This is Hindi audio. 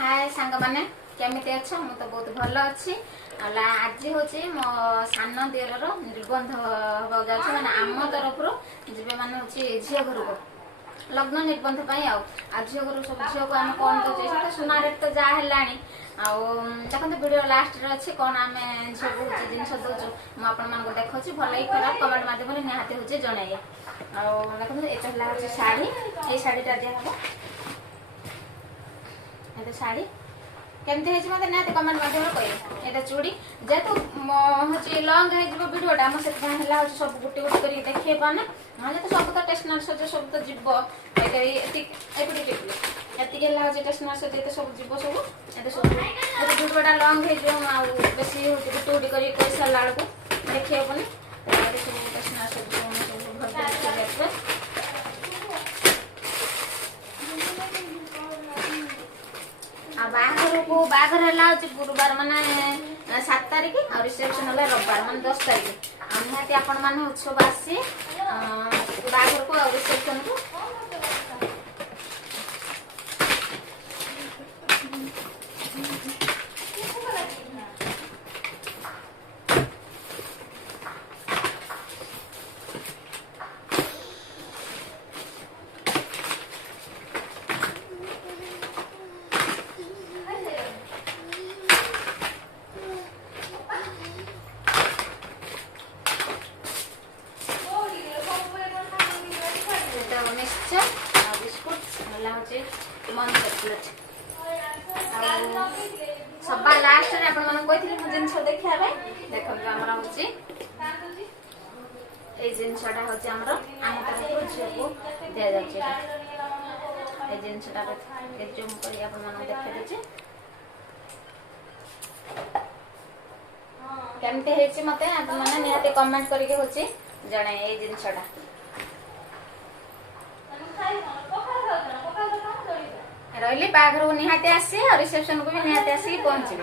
हाय सांग माने केमिति अच्छा मु तो बहुत भल अच्छी आज हूँ मो सान दियर निबंध हवा जाऊँ मैंने आम तरफ जीवे मैंने हूँ झील घर को लग्न निबंध आज झील घर सब झील को आम कौन दे सुना रेट तो जहाँ देखते वीडियो लास्ट अच्छी कौन आम झील को जिन दौचु मुझे देखी भल ही खराब कमेंट मध्यम निहाती हूँ जनइए देखते ये शाढ़ी ये शाढ़ीटा दिहब ये शाढ़ी केमती है मत ना कमेंट मध्यम कह ये चूड़ी जेहेतु हूँ लंग हो भिडटा मुझे सब गोटे गोटे कर देखे पाने हाँ तो सब तो टेस्टनारी सज सब तो जीव एपटी टेस्टनारी सज ये सब जीव सब ये सब भिडटा लंग हो बेस गोटे गोटे कर कही सारा बेलू देखी हेनी सब टेस्टनारी सज बाहर को बाहर है गुरुवार माने 7 तारिख और रिसेप्शन है रविवार माने 10 तारिख निहाती आपण माने उत्सव आसी बाहर को और रिसेप्शन को मन चॉकलेट सबा लास्ट रे आपण मन कहिथिले मु जिंस देखिया भाई देखो हमरा होची ए जिंसटा होची हमरो आम तरफ झियो को दे जाची ए जिंसटा के जूम करी आपण मन देखा देची केमते हेची मते आपण मन निहाते कमेंट करके होची जणे ए जिंसटा रही बाघर को निहाती आसी और रिसेप्शन को भी निहाती आसिक पहुंचे।